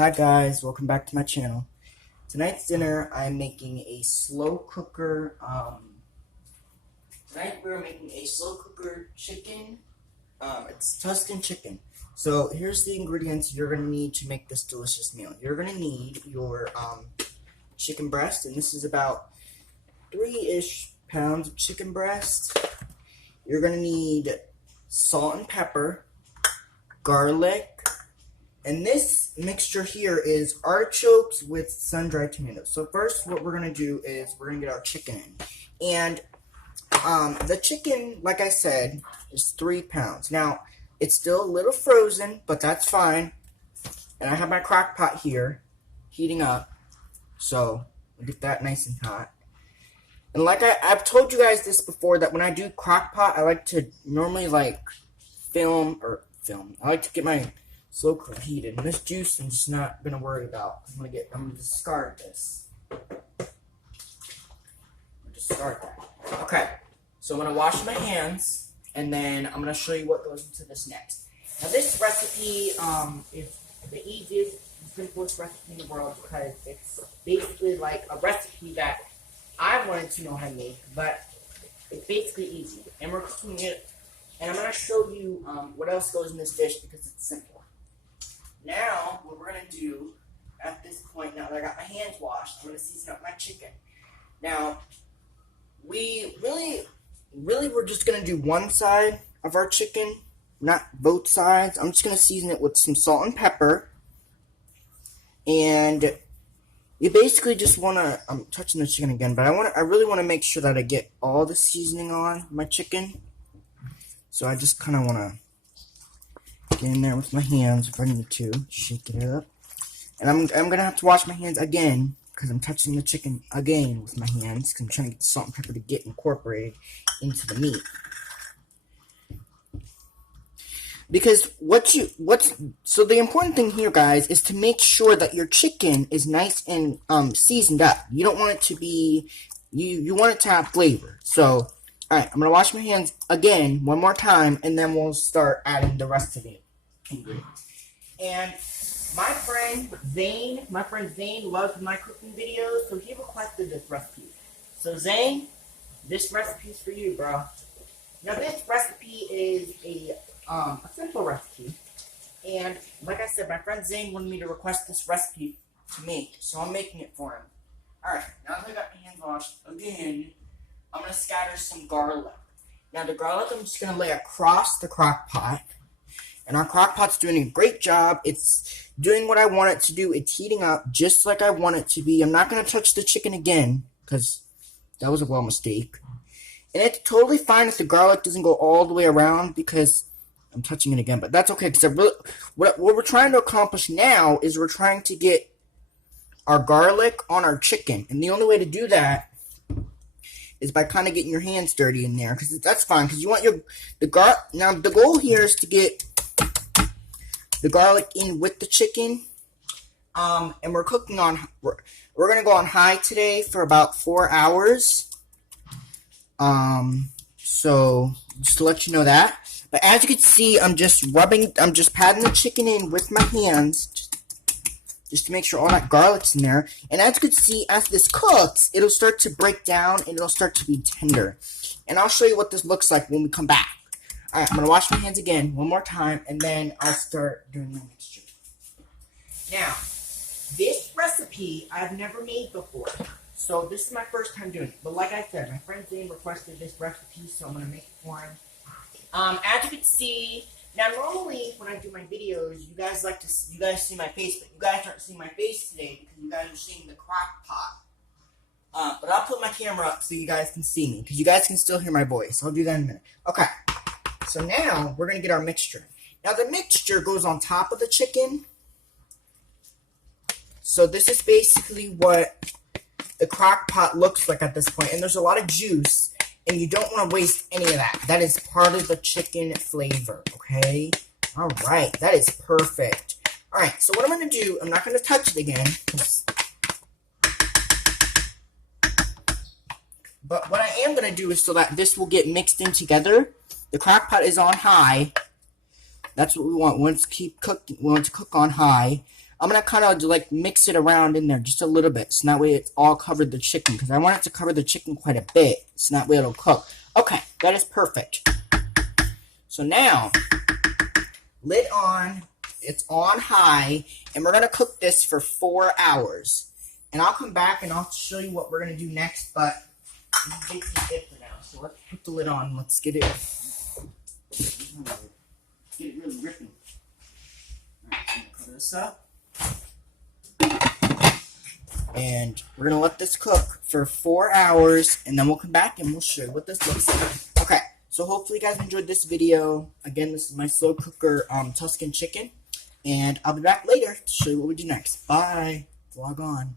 Hi guys, welcome back to my channel. Tonight's dinner, I'm making a slow cooker, tonight we're making a slow cooker chicken, it's Tuscan chicken. So here's the ingredients you're going to need to make this delicious meal. You're going to need your, chicken breast, and this is about 3-ish pounds of chicken breast. You're going to need salt and pepper, garlic, and this mixture here is artichokes with sun-dried tomatoes. So first what we're going to do is we're going to get our chicken in. And the chicken, like I said, is 3 pounds. Now, it's still a little frozen, but that's fine. And I have my crock pot here heating up. So, I'll get that nice and hot. And like I've told you guys this before, that when I do crock pot, I like to normally film. I like to get my slow cooker heated. And this juice I'm just not gonna worry about. I'm gonna discard this. Discard that. Okay. So I'm gonna wash my hands, and then I'm gonna show you what goes into this next. Now this recipe is the easiest and simplest recipe in the world because it's basically like a recipe that I wanted to know how to make, but it's basically easy. And we're cooking it, and I'm gonna show you what else goes in this dish because it's simple. Now, what we're going to do at this point, now that I got my hands washed, I'm going to season up my chicken. Now, we we're just going to do one side of our chicken, not both sides. I'm just going to season it with some salt and pepper. And you basically just want to, I'm touching the chicken again, but I really want to make sure that I get all the seasoning on my chicken. So I just kind of want to get in there with my hands if I need to. Shake it up. And I'm going to have to wash my hands again because I'm touching the chicken again with my hands because I'm trying to get the salt and pepper to get incorporated into the meat. Because so the important thing here, guys, is to make sure that your chicken is nice and seasoned up. You don't want it to be, you want it to have flavor. So, alright, I'm going to wash my hands again one more time, and then we'll start adding the rest of it. And my friend Zane loves my cooking videos, so he requested this recipe. So Zane, this recipe is for you, bro. Now this recipe is a simple recipe, and like I said, my friend Zane wanted me to request this recipe to make, so I'm making it for him. Alright, now that I got my hands washed again, I'm going to scatter some garlic. Now the garlic I'm just going to lay across the crock pot. And our crock pot's doing a great job. It's doing what I want it to do. It's heating up just like I want it to be. I'm not going to touch the chicken again because that was a mistake. And it's totally fine if the garlic doesn't go all the way around because I'm touching it again. But that's okay because what we're trying to accomplish now is we're trying to get our garlic on our chicken. And the only way to do that is by kind of getting your hands dirty in there, because that's fine, because you want now the goal here is to get the garlic in with the chicken, and we're cooking on, we're going to go on high today for about 4 hours, so just to let you know that. But as you can see, I'm just patting the chicken in with my hands, just to make sure all that garlic's in there. And as you can see, as this cooks, it'll start to break down and it'll start to be tender. And I'll show you what this looks like when we come back. Alright, I'm going to wash my hands again one more time, and then I'll start doing my mixture. Now, this recipe I've never made before. So this is my first time doing it. But like I said, my friend Zane requested this recipe, so I'm going to make it for him. As you can see, now normally when I do my videos, you guys see my face, but you guys aren't seeing my face today because you guys are seeing the crock pot. But I'll put my camera up so you guys can see me, because you guys can still hear my voice. I'll do that in a minute. Okay, so now we're going to get our mixture. Now the mixture goes on top of the chicken. So this is basically what the crock pot looks like at this point. And there's a lot of juice, and you don't want to waste any of that. That is part of the chicken flavor, okay? Alright, that is perfect. Alright, so what I'm going to do, I'm not going to touch it again. But what I am going to do is so that this will get mixed in together. The crock pot is on high. That's what we want. We want it to cook on high. I'm going to kind of like mix it around in there just a little bit. So that way it's all covered the chicken. Because I want it to cover the chicken quite a bit. So that way it'll cook. Okay, that is perfect. So now, lid on. It's on high. And we're going to cook this for 4 hours. And I'll come back and I'll show you what we're going to do next. But I'm it for now. So let's put the lid on. Let's get it really ripping. Alright, I'm going to cover this up. And we're going to let this cook for 4 hours. And then we'll come back and we'll show you what this looks like. Okay, so hopefully you guys enjoyed this video. Again, this is my slow cooker Tuscan chicken. And I'll be back later to show you what we do next. Bye. Log on.